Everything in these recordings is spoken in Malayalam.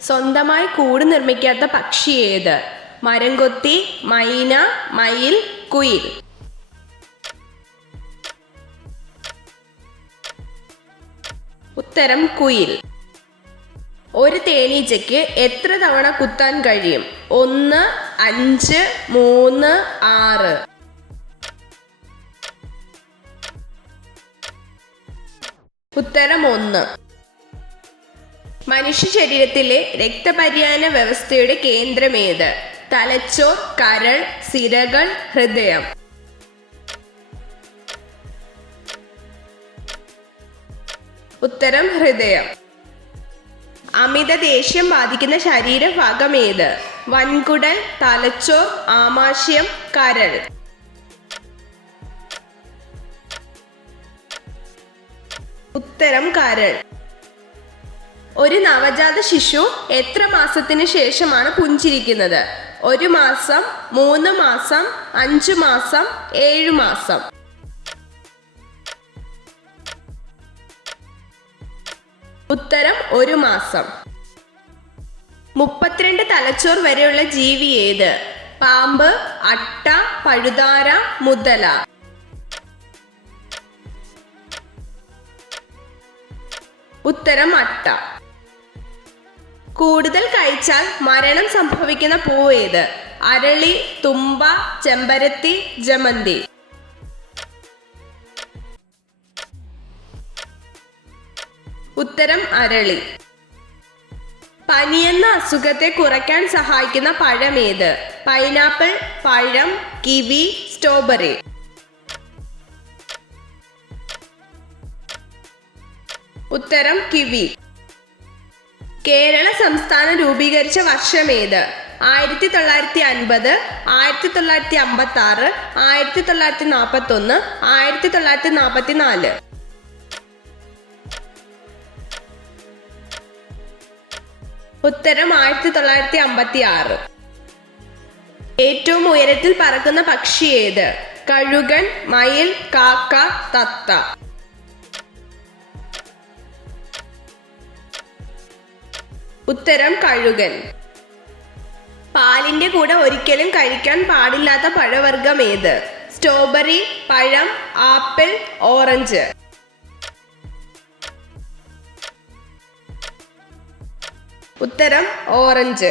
സ്വന്തമായി കൂട് നിർമ്മിക്കാത്ത പക്ഷി ഏത്? മരംകൊത്തി, മൈന, മയിൽ, കുയിൽ. ഉത്തരം കുയിൽ. ഒരു തേനീച്ചയ്ക്ക് എത്ര തവണ കുത്താൻ കഴിയും? 1, 5, 3, 6. ഉത്തരം 1. മനുഷ്യ ശരീരത്തിലെ രക്തപര്യാന വ്യവസ്ഥയുടെ കേന്ദ്രമേത്? തലച്ചോർ, കരൾ, സിരകൾ, ഹൃദയം. ഉത്തരം ഹൃദയം. അമിത ദേഷ്യം ബാധിക്കുന്ന ശരീരഭാഗം ഏത്? വൻകുടൽ, തലച്ചോർ, ആമാശയം, കരൾ. ഉത്തരം കരൾ. ഒരു നവജാത ശിശു എത്ര മാസത്തിന് ശേഷമാണ് പുഞ്ചിരിക്കുന്നത്? 1 മാസം, 3 മാസം, 5 മാസം, 7 മാസം. ഉത്തരം 1 മാസം. 32 തലച്ചോർ വരെയുള്ള ജീവി ഏത്? പാമ്പ്, അട്ട, പഴുതാര, മുതല. ഉത്തരം അട്ട. കൂടുതൽ കഴിച്ചാൽ മരണം സംഭവിക്കുന്ന പൂ ഏത്? അരളി, തുമ്പ, ചെമ്പരത്തി, ജമന്തി. ഉത്തരം അരളി. പനിയെന്ന അസുഖത്തെ കുറയ്ക്കാൻ സഹായിക്കുന്ന പഴം ഏത്? പൈനാപ്പിൾ, പഴം, കിവി, സ്ട്രോബെറി. ഉത്തരം കിവി. കേരള സംസ്ഥാനം രൂപീകരിച്ച വർഷം ഏത്? 1950, 1956, 1941, 1944. ഉത്തരം 1956. ഏറ്റവും ഉയരത്തിൽ പറക്കുന്ന പക്ഷി ഏത്? കഴുകൻ, മയിൽ, കാക്ക, തത്ത. ഉത്തരം കഴുകൻ. പാലിന്റെ കൂടെ ഒരിക്കലും കഴിക്കാൻ പാടില്ലാത്ത പഴവർഗ്ഗം ഏത്? സ്ട്രോബെറി, പഴം, ആപ്പിൾ, ഓറഞ്ച്. ഉത്തരം ഓറഞ്ച്.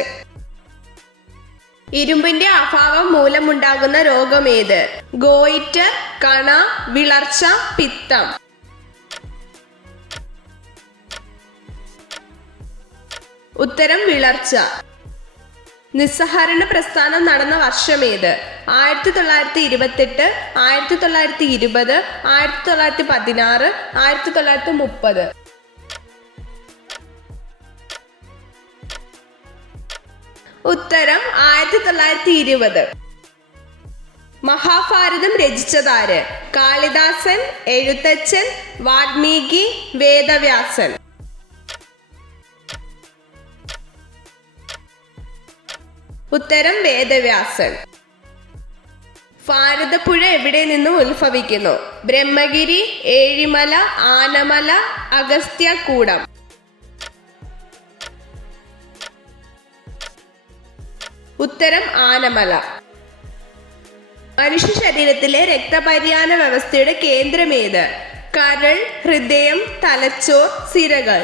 ഇരുമ്പിന്റെ അഭാവം മൂലമുണ്ടാകുന്ന രോഗം ഏത്? ഗോയിറ്റർ, കണ, വിളർച്ച, പിത്തം. ഉത്തരം വിളർച്ച. നിസ്സഹരണ പ്രസ്ഥാനം നടന്ന വർഷം ഏത്? 1928, 1920, 1916, 1930. ഉത്തരം 1920. മഹാഭാരതം രചിച്ചതാര്? കാളിദാസൻ, എഴുത്തച്ഛൻ, വാൽമീകി, വേദവ്യാസൻ. ഉത്തരം വേദവ്യാസൻ. ഭാരതപ്പുഴ എവിടെ നിന്നും ഉത്ഭവിക്കുന്നു? ബ്രഹ്മഗിരി, ഏഴിമല, ആനമല, അഗസ്ത്യകൂടം. ഉത്തരം ആനമല. മനുഷ്യ ശരീരത്തിലെ രക്തപര്യാന വ്യവസ്ഥയുടെ കേന്ദ്രമേത്? കരൾ, ഹൃദയം, തലച്ചോർ, സിരകൾ.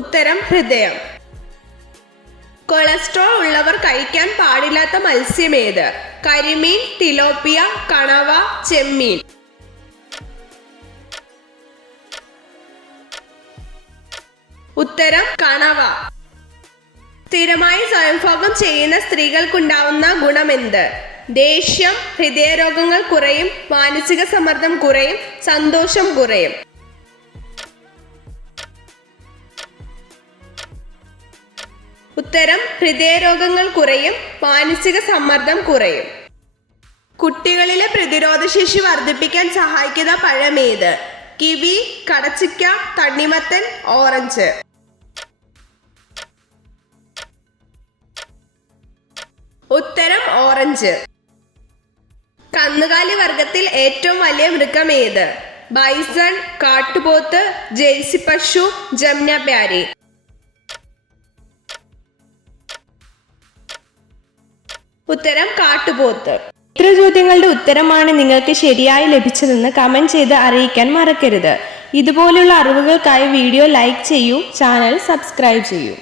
ഉത്തരം ഹൃദയം. കൊളസ്ട്രോൾ ഉള്ളവർ കഴിക്കാൻ പാടില്ലാത്ത മത്സ്യം ഏത്? കരിമീൻ, തിലോപ്പിയ, കണവ, ചെമ്മീൻ. ഉത്തരം കണവ. സ്ഥിരമായി സ്വയംഭോഗം ചെയ്യുന്ന സ്ത്രീകൾക്കുണ്ടാവുന്ന ഗുണമെന്ത്? ദേഷ്യം, ഹൃദയരോഗങ്ങൾ കുറയും, മാനസിക സമ്മർദ്ദം കുറയും, സന്തോഷം കുറയും. ഉത്തരം ഹൃദയരോഗങ്ങൾ കുറയും, മാനസിക സമ്മർദ്ദം കുറയും. കുട്ടികളിലെ പ്രതിരോധശേഷി വർദ്ധിപ്പിക്കാൻ സഹായിക്കുന്ന പഴമേത്? കിവി, കടച്ചിക്ക, തണ്ണിമത്തൻ, ഓറഞ്ച്. ഉത്തരം ഓറഞ്ച്. കന്നുകാലി വർഗത്തിൽ ഏറ്റവും വലിയ മൃഗം ഏത്? ബൈസൺ, കാട്ടുപോത്ത്, ജേഴ്സി പശു, ജംന പ്യാരി. ഉത്തരം കാട്ടുപോത്ത്. ഇത്ര ചോദ്യങ്ങളുടെ ഉത്തരമാണ് നിങ്ങൾക്ക് ശരിയായി ലഭിച്ചതെന്ന് കമന്റ് ചെയ്ത് അറിയിക്കാൻ മറക്കരുത്. ഇതുപോലുള്ള അറിവുകൾക്കായി വീഡിയോ ലൈക്ക് ചെയ്യൂ, ചാനൽ സബ്സ്ക്രൈബ് ചെയ്യൂ.